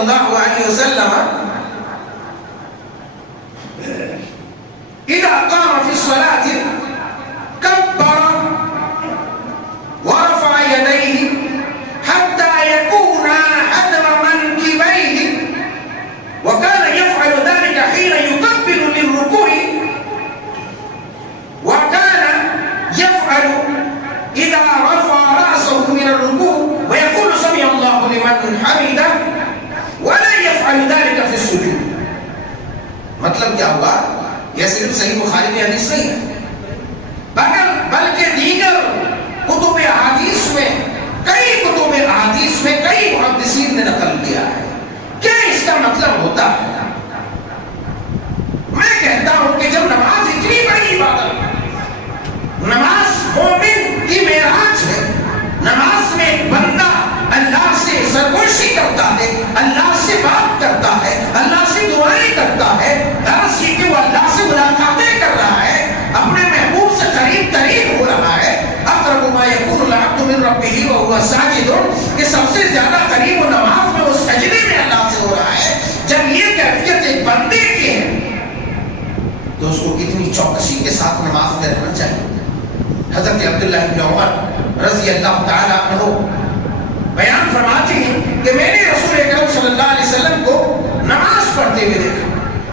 اللہ علیہ وسلم اذا قام في الصلاة كبر ورفع يديه حتى يكون حذو منكبيه وكان يفعل ذلك حين يكبر للركوع وكان يفعل إذا رفع رأسه من الركوع ويقول سمع الله لمن حمده ولا يفعل ذلك في السجود. مطلب کیا ہوا؟ یہ صرف صحیح بخاری کی حدیث نہیں ہے بلکہ دیگر کتب احادیث میں کئی محدثین نے نقل کیا ہے. کیا اس کا مطلب ہوتا ہے؟ میں کہتا ہوں کہ جب نماز اتنی بڑی عبادت، نماز مومن کی معراج ہے، نماز میں ایک بندہ اللہ سے سرگوشی کرتا ہے، اللہ سے بات کرتا ہے، اللہ سے دعائیں کرتا ہے، درس کہ وہ اللہ سے ملاقاتیں کر رہا ہے، اپنے محبوب سے قریب ترین ہو رہا ہے. اقرب ما یکون العبد من ربہ وہو ساجد، کہ سب سے زیادہ قریب و نماز میں وہ سجدے میں اللہ سے ہو رہا ہے. جب یہ کیفیت ایک بندے کی ہے تو اس کو کتنی چوکسی کے ساتھ نماز میں رہنا چاہیے. حضرت عبداللہ بن عمر رضی اللہ تعالیٰ عنہ بیان فرماتے ہیں کہ میں نے رسول اکرم صلی اللہ علیہ وسلم کو نماز پڑھتے ہوئے دیکھا.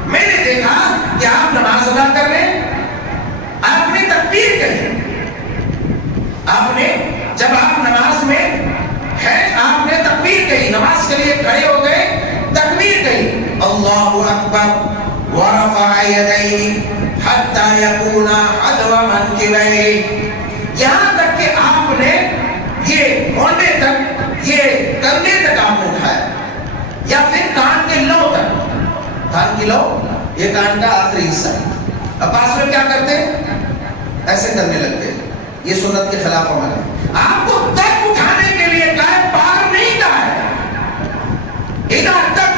میں نے دیکھا کہ آپ نماز ادا کر رہے ہیں، آپ نے تکبیر کہی، جب آپ نماز میں ہیں آپ نے تکبیر کہی، نماز کے لیے کھڑے ہو گئے، تکبیر کہی، اللہ اکبر ورفع یدیہ حتی یکون حذو منکبیہ، یہاں تک کہ آپ نے یہ مونڈے تک، یہ کندھے تک آپ نے اٹھایا، یا پھر کان کے لو تک. کان کی لو یہ کان کا آخری حصہ ہے. اب پاس میں کیا کرتے ہیں؟ ایسے کرنے لگتے ہیں. یہ سنت کے خلاف عمل ہے. آپ کو تک اٹھانے کے لیے کہا ہے، پار نہیں کہا ہے. ادھر تک،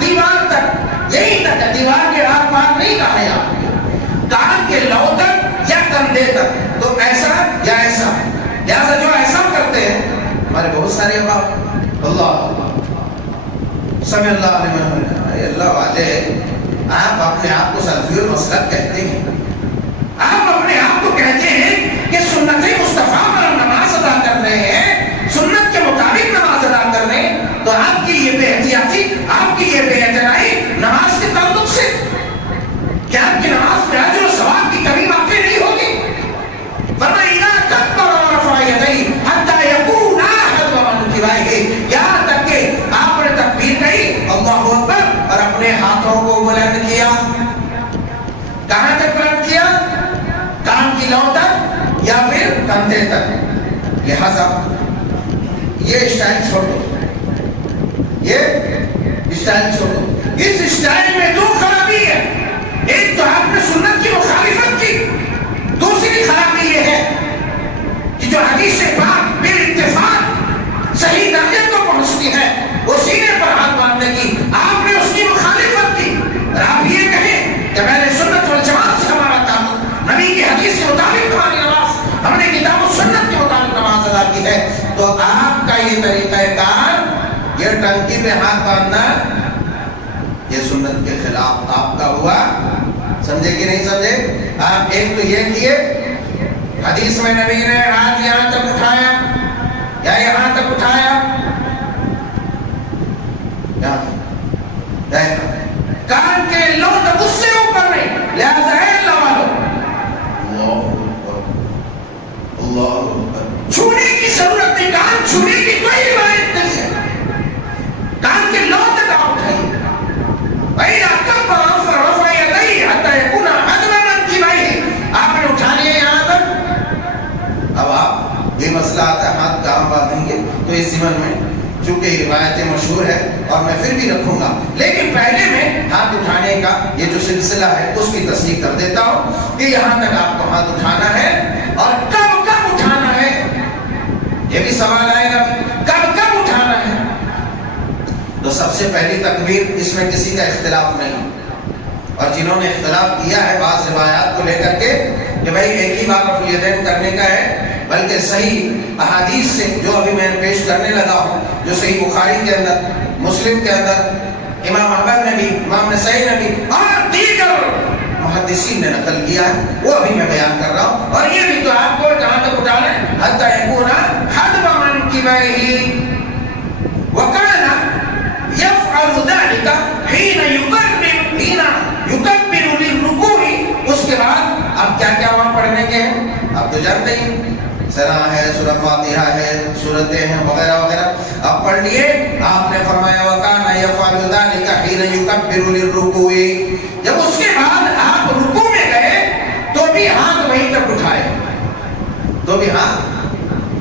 دیوار تک، یہی تک ہے، دیوار کے آر پار نہیں کہا ہے. آپ کان کے لو تک یا کندھے تک، تو ایسا یا ایسا. لہذا جو ایسا کرتے ہیں ہمارے بہت سارے باپ، اللہ سمع اللہ علیہ اللہ والے، آپ اپنے آپ کو سلفی المسلک کہتے ہیں، آپ اپنے آپ کو کہتے ہیں کہ سنت مصطفیٰ پر ہم نماز ادا کر رہے ہیں، سنت کے مطابق نماز ادا کر رہے ہیں، تو آپ کی یہ بے احتیاطی، آپ کی یہ بے اعتنائی نماز کے تعلق سے، کیا آپ کی نماز میں اجر و ثواب کی کمی واقع نہیں ہوگی؟ فرمایا کبر ورفع یدیہ حتی یکون حذو منکبیہ، یہاں تک کہ آپ نے تکبیر کہی اللہ اکبر اور اپنے ہاتھوں کو بلند کیا. کہاں تک بلند کیا؟ کان کی لو تک یا پھر کندھے تک. لہذا یہ اسٹائل چھوڑو، یہ اسٹائل چھوڑو. اس اسٹائل میں دو خرابی ہے. ایک تو آپ نے سنت کی مخالفت کی، دوسری خرابی یہ ہے کہ جو حدیث پاک بالاتفاق صحیح درجے کو پہنچتی ہے وہ سینے پر ہاتھ باندھنے کی، آپ نے اس کی مخالفت کی. اور آپ یہ کہیں کہ میں نے سنت والجماعت سے ہمارا تعلق، نبی کی حدیث کے مطابق ہماری نماز، ہم نے کتاب و سنت کے مطابق نماز ادا کی ہے، تو آپ کا یہ طریقہ کار، یہ ٹنکی پہ ہاتھ باندھنا، یہ سنت کے خلاف آپ کا ہوا. سمجھے کہ نہیں سمجھے؟ آپ ایک تو یہ کیے، حدیث میں نبی نے ہاتھ یہاں تک اٹھایا یا یہاں تک اٹھایا، کان کے لو تک اس سے اوپر نہیں. لہذا اے اللہ والو، اللہ چھونے کی ضرورت نہیں، کان چھونے کی کوئی روایت نہیں ہے. کان کے لو تک آپ اٹھائیے. آپ نے اٹھا لیا یہاں تک. اب آپ یہ مسئلہ آتا ہے ہاتھ کام باندھیں گے تو اس زمن میں چونکہ روایتیں مشہور ہے اور میں پھر بھی رکھوں گا، لیکن پہلے میں ہاتھ اٹھانے کا یہ جو سلسلہ ہے اس کی تصدیق کر دیتا ہوں کہ یہاں تک آپ کو ہاتھ اٹھانا ہے. اور کب کب اٹھانا ہے یہ بھی سوال آئے گا، کب کب اٹھانا ہے. تو سب سے پہلی تکبیر، اس میں کسی کا اختلاف نہیں، اور جنہوں نے اختلاف کیا ہے بعض روایات کو لے کر کے کہ بھائی ایک ہی بار رفع الیدین کرنے کا ہے بلکہ صحیح احادیث سے جو ابھی میں پیش کرنے لگا ہوں، جو صحیح بخاری کے اندر، مسلم کے اندر، امام احمد نے بھی، امام نسائی نے بھی اور دیگر محدثین نے نقل کیا ہے، وہ ابھی میں بیان کر رہا ہوں. اور یہ بھی تو آپ کو جہاں تک اٹھا لیں حتی یکون حدب منکبیہ وکان یفعل ذلک حین یکبر للرکوع. اس کے بعد اب کیا کیا وہاں پڑھنے کے ہیں آپ تو جانتے ہی، سنا ہے، سورۃ فاتحہ ہے، سورتیں ہیں وغیرہ وغیرہ، اب پڑھ لیے. آپ نے فرمایا وَكَانَ يَفْعَلُ ذَلِكَ حِينَ يُكَبِّرُ لِلرُّكُوعِ. جب اس کے بعد آپ رکوع میں گئے تو بھی ہاتھ وہیں تک اٹھائے، تو بھی ہاتھ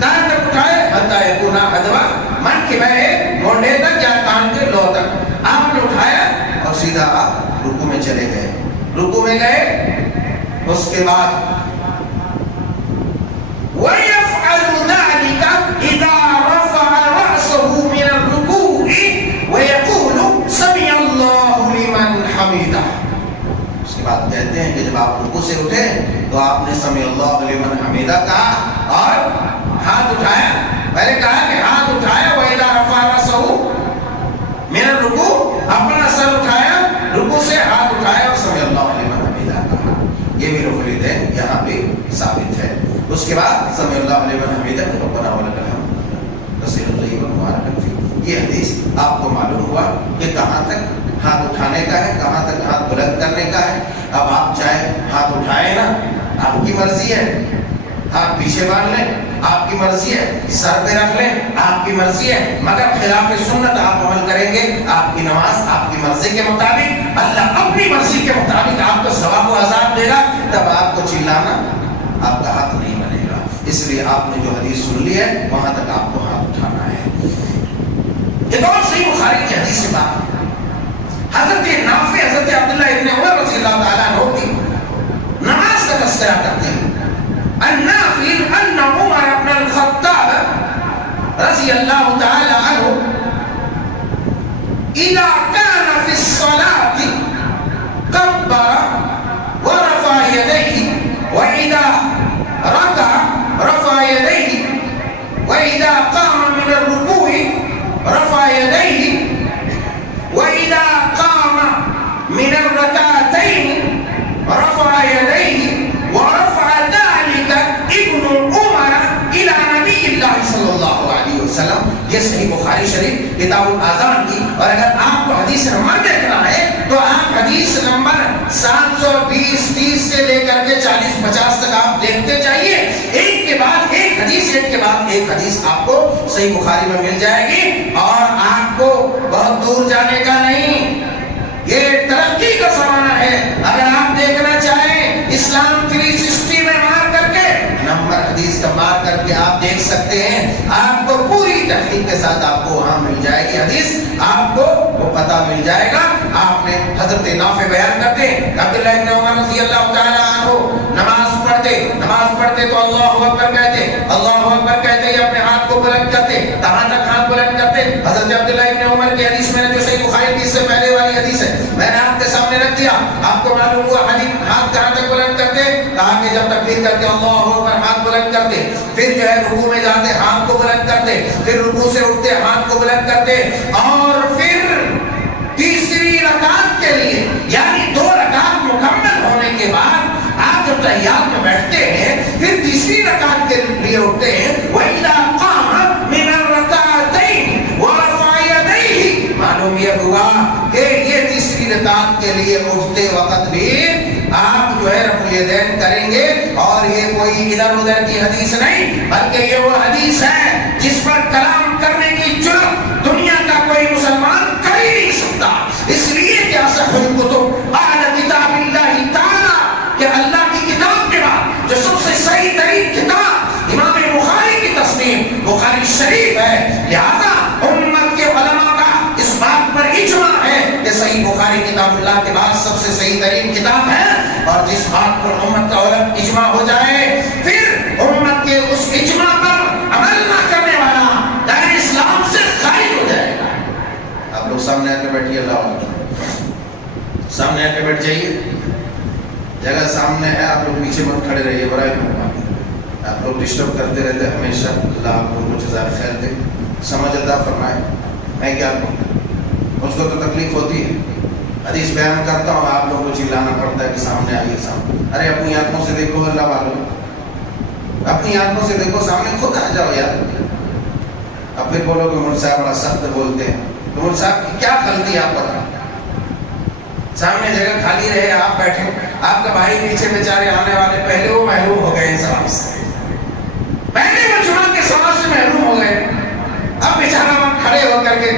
کہاں تک اٹھائے؟ حَتَّى يَكُونَ حَدْوَ مَنْكِبَيْهِ، مونڈے تک یا کان کے لو تک آپ نے اٹھایا اور سیدھا آپ رکوع میں چلے گئے. رکوع میں گئے، اس کے بعد وَيَفْعَلُ ذَلِكَ إِذَا رَفَعَ رَأْسَهُ مِنَ الرُّكُوعِ وَيَقُولُ سَمِعَ اللَّهُ لِمَنْ حَمِدَهُ. اس کے بعد کہتے ہیں کہ جب آپ رکوع سے اٹھے تو آپ نے سَمِعَ اللَّهُ لِمَنْ حَمِدَهُ کہا اور ہاتھ اٹھایا. پہلے کہا کہ ہاتھ اٹھایا وَإِذَا رَفَعَ رَأْسَهُ مِنَ الرُّكُوعِ، اپنا سر اٹھایا، رکوع سے ہاتھ اٹھایا اور سَمِعَ اللَّهُ لِمَنْ حَمِدَهُ کہا. یہ بھی رفع ہے، یہاں بھی ثابت ہے. اس کے بعد سمع اللہ لمن حمیدہ ربنا ولک الحمد کثیرا طیبا مبارکا فیہ. یہ حدیث آپ کو معلوم ہوا کہ کہاں تک ہاتھ اٹھانے کا ہے، کہاں تک ہاتھ بلند کرنے کا ہے. اب آپ چاہے ہاتھ اٹھائیں نا، آپ کی مرضی ہے، ہاتھ پیچھے باندھ لیں آپ کی مرضی ہے، سر پہ رکھ لیں آپ کی مرضی ہے، مگر خلاف سنت آپ عمل کریں گے آپ کی نماز آپ کی مرضی کے مطابق، اللہ اپنی مرضی کے مطابق آپ کو ثواب و عذاب دے گا. تب آپ کو چلانا آپ کا ہاتھ نہیں بنے گا. اس لیے آپ نے جو حدیث سن لی ہے وہاں تک آپ کو ہاتھ اٹھانا ہے. ایک اور صحیح بخاری کی حدیث سے بات، حضرت نافع حضرت عبداللہ ابن عمر رضی اللہ تعالیٰ عنہ کی نماز کا تذکرہ کرتے ہیں. النافع ان عمر بن الخطاب رضی اللہ تعالیٰ عنہ اذا كان في الصلاة كبر ورفع يديه وإذا ركع رفع يديه وإذا قام من الركوع رفع يديه وإذا قام من الركعتين رفع يديه ورفع ذلك ابن عمر إلى نبي الله صلی اللہ علیہ وسلم. یہ صحیح بخاری شریف کتاب الاذان کی. اور اگر آپ کو حدیث نمبر دیکھنا ہے تو آپ حدیث نمبر 720 30 سے لے کر کے 40 50 تک آپ دیکھتے جائیے. ایک کے بعد ایک حدیث، ایک کے بعد ایک حدیث آپ کو صحیح بخاری میں مل جائے گی. اور آپ کو بہت دور جانے کا نہیں، یہ ترقی کا زمانہ ہے. اگر آپ دیکھنا چاہیں اسلام 360 میں مار کر کے نمبر حدیث کا مار کر کے آپ دیکھ سکتے ہیں. آپ کو پوری تحقیق کے ساتھ آپ کو وہاں مل جائے گی حدیث، آپ کو وہ پتہ مل جائے گا. آپ نے حضرت نافع بیان کرتے عبداللہ ابن عمر رضی اللہ تعالیٰ عنہ نماز پڑھتے تو اللہ اکبر کہتے، اللہ اکبر کہتے ہی اپنے ہاتھ کو بلند کرتے. کہاں تک ہاتھ بلند کرتے؟ حضرت عبداللہ ابن عمر کی حدیث میں نے جو صحیح بخاری کی اس سے پہلے والی حدیث ہے میں نے آپ کے سامنے رکھ دیا. آپ کو معلوم ہوا ہاتھ کہاں تک بلند کرتے؟ کہا کہ جب تکبیر کرتے اللہ اکبر ہاتھ بلند کرتے، پھر جو ہے رکوع میں جاتے ہاتھ کو بلند کرتے، پھر رکوع سے اٹھتے ہاتھ کو بلند کرتے، اور پھر تیسری رکعت کے لیے یعنی 2 رکعت مکمل ہونے کے بعد آپ جب تحیات میں بیٹھتے ہیں پھر تیسری رکعت کے لیے اٹھتے ہیں. وَإِذَا قَامَ مِنَ الرَّكَعَتَيْنِ وَرَفَعَ يَدَيْهِ. معلوم یہ ہوا کہ یہ تیسری رکعت کے لیے اٹھتے وقت بھی آپ جو ہے رفع الیدین کریں گے. اور یہ کوئی ادھر ادھر کی حدیث نہیں، بلکہ یہ وہ حدیث ہے جس پر کلام کرنے کی جرأت دنیا کا کوئی مسلمان کر ہی نہیں سکتا. اس لیے کہ اصح الکتب بعد کتاب اللہ تعالی، کہ اللہ کی کتاب کے بعد جو سب سے صحیح ترین کتاب امام بخاری کی تصنیف بخاری شریف ہے. لہذا امت کے علماء کا اس بات پر اجماع ہے کہ صحیح بخاری کتاب اللہ کے بعد سب سے صحیح ترین کتاب ہے. اور جس بات پر امت کا اجماع ہو جائے پھر امت کے اس اجماع پر عمل نہ کرنے والا دائرہ اسلام سے خارج ہو جائے گا. آپ لوگ سامنے آ کے بیٹھیے، اللہ سامنے آ کے بیٹھ جائیے. جگہ سامنے ہے، آپ لوگ پیچھے مت کھڑے رہیے، برائے مہربانی. آپ لوگ لوگ ڈسٹرب کرتے رہتے ہمیشہ. اللہ آپ کو جزائے خیر دے, سمجھ عطا فرمائے. میں کیا کہوں, مجھ کو تو تکلیف ہوتی ہے, حدیث بیان کرتا ہوں, آپ لوگوں کو چلانا پڑتا ہے کہ سامنے آئیے سامنے. ارے اپنی آنکھوں سے دیکھو اللہ والوں, اپنی آنکھوں سے دیکھو, سامنے خود آ جاؤ یار. اب پھر بولو کہ مول صاحب بڑا سخت بولتے ہیں, تو مول صاحب کی کیا غلطی آپ بتائیں. سامنے جگہ خالی رہے, آپ بیٹھے, آپ کا بھائی پیچھے بیچارے آنے والے پہلے وہ محروم ہو گئے سوال سے, پہلے وہ چنا کے سوال سے محروم ہو گئے. اب بیچارہ وہاں کھڑے ہو کر کے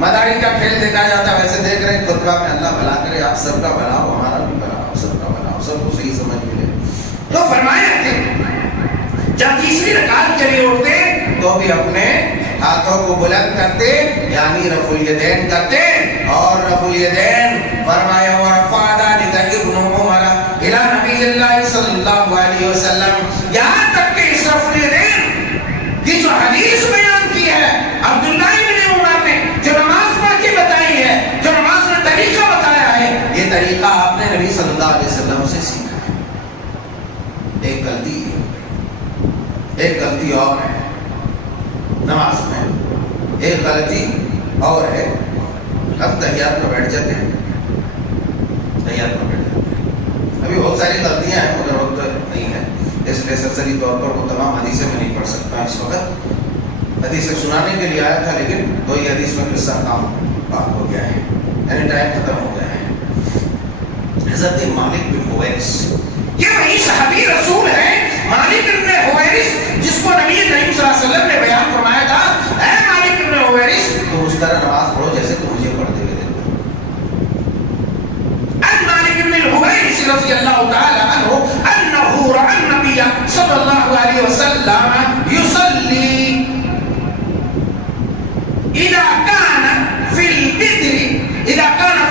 مداری کا کھیل دیکھا جاتا ہے ویسے دیکھ رہے ہیں خطبہ میں. اللہ بھلا کرے, آپ سب کا بھلا ہو, ہمارا بھی بھلا ہو, سب کا بھلا ہو, سب کو صحیح سمجھ ملے. تو فرمایا کہ جب تیسری رکعت کے لیے اٹھتے تو بھی اپنے ہاتھوں کو بلند کرتے, یعنی رفع الیدین کرتے. اور رفع الیدین فرمایا ورفع ذلک ابن عمر الی نبی اللہ صلی اللہ علیہ وسلم. یہاں تک کہ اس رفع الیدین کی جو حدیث بیان کی ہے عبداللہ ابن عمر نے, جو نماز پڑھ کے بتائی ہے, جو نماز میں طریقہ بتایا ہے, یہ طریقہ آپ نے نبی صلی اللہ علیہ وسلم سے سیکھا ہے. ایک غلطی ہے, ایک غلطی اور ہے نماز میں, ایک غلطی اور ہے. ہم تحیات میں بیٹھ جاتے ہیں, تحیات میں بیٹھ جاتے ہیں. ابھی بہت ساری غلطیاں ہیں مگر وقت نہیں ہے, اس لیے سرسری طور پر وہ تمام حدیثیں میں نہیں پڑھ سکتا اس وقت. حدیثیں سنانے کے لیے آیا تھا لیکن دو ہی حدیث میں قصہ کام بات ہو گیا ہے, یعنی ٹائم ختم ہو گیا ہے. حضرت مالک بن حویرث, یہ وہی صحابی رسول ہے مالک بن حویرث جس کو نبی کریم صلی اللہ علیہ وسلم نے بیان فرمایا تھا, اے مالک بن حویرث تو اس طرح نماز پڑھو جیسے تم مجھے پڑھتے ہوئے دیکھو. ان مالک بن حویرث رضی اللہ تعالی عنہ انه رأى النبي صلی اللہ علیہ وسلم يصلي اذا كان في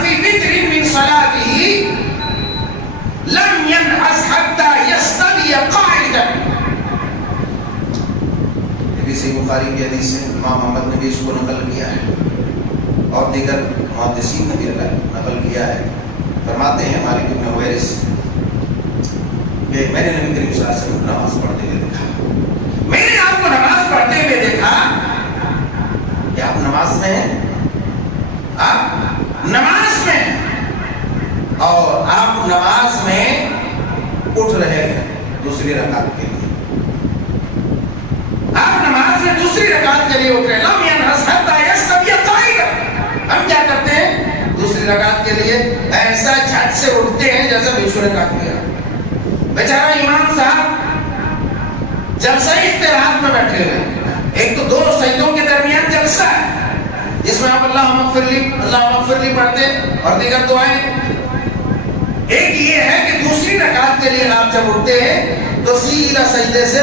الوتر من صلاته لم ينعس حتى يستوي قاعدا. صحیح بخاری کی حدیث سے امام احمد نے بھی اس کو نقل کیا ہے اور دیگر محدثین نے بھی نقل کیا ہے. فرماتے ہیں مالک بن حویرث کہ میں نے نبی کریم صلی اللہ علیہ وسلم نماز پڑھتے ہوئے دیکھا, میں نے آپ کو نماز پڑھتے ہوئے دیکھا کہ آپ نماز میں ہیں, آپ نماز میں ہیں اور آپ نماز میں اٹھ رہے ہیں دوسری رکعت کے لیے. آپ نماز میں دوسری رکعت کے لیے اٹھ رہے ہیں. لم ينهض حتى يستوي قائما. ہم کیا کرتے ہیں دوسری رکعت کے لیے ایسا جھٹ سے اٹھتے ہیں جیسا دوسری رکعت کیا. بیچارہ امام صاحب جلسہ استراحت میں بیٹھے ہوئے ہیں, ایک تو دو سجدوں کے درمیان جلسہ ہے جس میں آپ اللہم اغفر لی پڑھتے اور دیگر دعائیں. ایک یہ ہے کہ دوسری رکعت کے لیے آپ جب اٹھتے ہیں تو سیدھا سجدے سے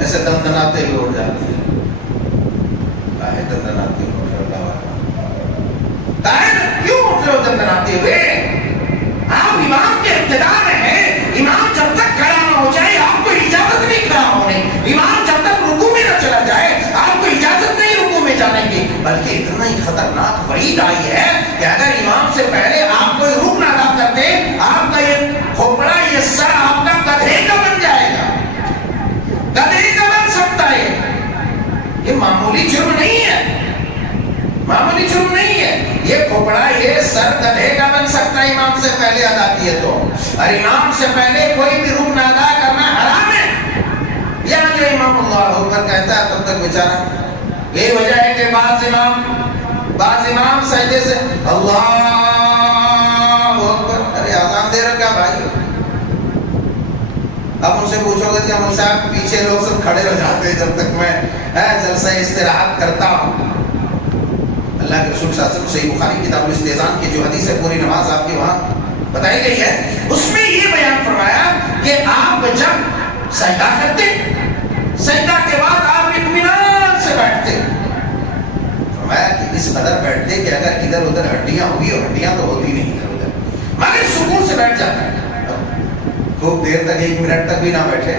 ایسے دندناتے ہوئے اٹھ جاتے ہیں. دندناتے ہوئے کیوں اٹھ رہے ہو دندناتے ہوئے؟ آپ امام کے ابتدا میں ہیں, امام جب تک کھڑا نہ ہو جائے آپ کو اجازت نہیں کھڑا ہونے, امام جب تک رکوع میں نہ چلا جائے آپ کو اجازت نہیں رکوع میں جانے کی. بلکہ اتنا ہی خطرناک وعید آئی ہے کہ اگر امام سے پہلے آپ کوئی رکن ادا کرتے, آپ کا یہ کھوپڑا, یہ سر آپ کا گدھے کا بن جائے گا, گدھے کا بن سکتا ہے. یہ معمولی جرم نہیں ہے, معمولی جرم نہیں ہے. یہ کھوپڑا, یہ سر گدھے کا بن سکتا ہے امام سے پہلے ادا کیے تو, اور امام سے پہلے کوئی بھی رکن ادا کرنا حرام ہے. یہاں جو امام اللہ ہو کر کہتا ہے تب تک بیچارہ, یہی وجہ ہے کہ بعض امام سجدے سے اللہ اکبر, ارے آزان دے رکھا بھائی. اب ان سے پوچھو گے کہ ہم صاحب پیچھے لوگ سب کھڑے ہو جاتے ہیں جب تک میں جلسہ استراحت کرتا ہوں. اللہ کے رسول صلی اللہ علیہ وسلم صحیح بخاری کتاب الاستئذان کی جو حدیث ہے پوری نماز آپ کے وہاں بتائی گئی ہے, اس میں یہ بیان فرمایا کہ آپ جب سجدہ کرتے, سجدہ کے بعد آپ اطمینان سے بیٹھتے. فرمایا کہ اس قدر بیٹھتے کہ اگر ادھر ادھر ہڈیاں ہوئی, اور ہڈیاں تو ہوتی نہیں ادھر ادھر, مگر سکون سے بیٹھ جاتا ہے. خوب دیر تک, 1 منٹ تک بھی نہ بیٹھے,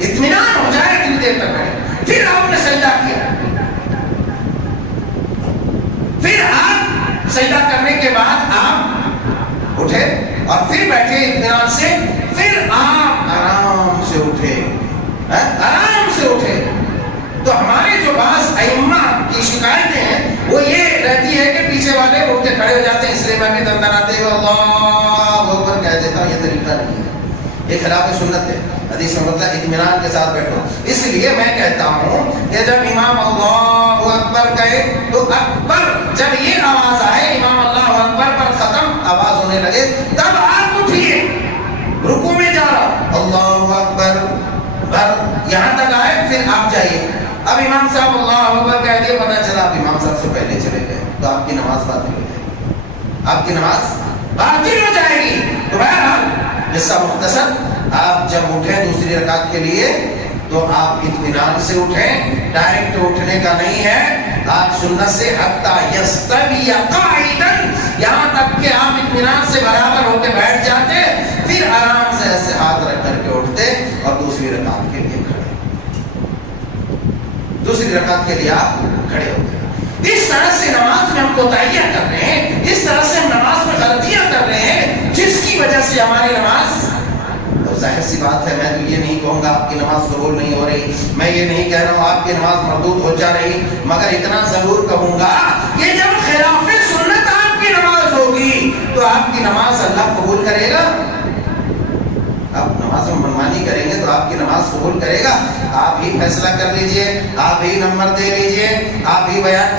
اطمینان ہو جائے اتنی دیر تک بیٹھے. پھر آپ نے سجدہ کیا, پھر آپ سجدہ کرنے کے بعد آپ اٹھے اور پھر بیٹھے اطمینان سے, پھر آپ آرام سے اٹھے, آرام سے اٹھے. تو ہمارے جو بعض ائمہ کی شکایتیں ہیں وہ یہ رہتی ہے کہ پیچھے والے اٹھ کے کھڑے ہو جاتے ہیں، اس لیے میں بھی دندناتے ہوئے اللہ اکبر کہہ دیتا ہوں. یہ طریقہ نہیں ہے، یہ خلاف سنت ہے. حدیث میں مطلب اطمینان کے ساتھ بیٹھو. اس لیے میں کہتا ہوں کہ جب امام اللہ اکبر کہے تو اکبر، جب یہ آواز آئے امام اللہ اکبر پر ختم آواز ہونے لگے تب آپ اٹھیے. رکوع میں جا رہا اللہ اکبر یہاں تک آئے پھر آپ جائیے. اب امام صاحب اللہ اکبر کہہ دیا، پتہ چلا آپ امام صاحب سے پہلے چلے گئے تو آپ کی نماز باطل ہو جائے گی، آپ کی نماز باطل ہو جائے گی. تو بہرحال جس کا مختصر، آپ جب اٹھیں دوسری رکعت کے لیے تو آپ اطمینان سے اٹھیں، ڈائریکٹ اٹھنے کا نہیں ہے. آپ سنت سے حتی یستوی قاعدا، یہاں تک کہ آپ اطمینان سے برابر ہو کے بیٹھ جاتے، پھر آرام سے ایسے ہاتھ رکھ کر کے اٹھتے اور دوسری رکعت کے لیے کھڑے، دوسری رکعت کے لیے آپ کھڑے ہوتے. اس طرح سے نماز میں ہم کوتاہیاں کر رہے ہیں، اس طرح سے ہم نماز میں غلطیاں کر رہے ہیں جس کی وجہ سے ہماری نماز، ظاہر سی بات ہے میں تو یہ نہیں کہوں گا آپ کی نماز قبول نہیں ہو رہی، میں یہ نہیں کہہ رہا ہوں آپ کی نماز مردود ہو جا رہی، مگر اتنا ضرور کہوں گا کہ جب خلاف سنت آپ کی نماز ہوگی تو آپ کی نماز اللہ قبول کرے گا. آپ نماز میں منمانی کریں گے تو آپ کی نماز قبول کرے گا. آپ ہی فیصلہ کر لیجئے، آپ ہی نمبر دے لیجئے، آپ ہی بیان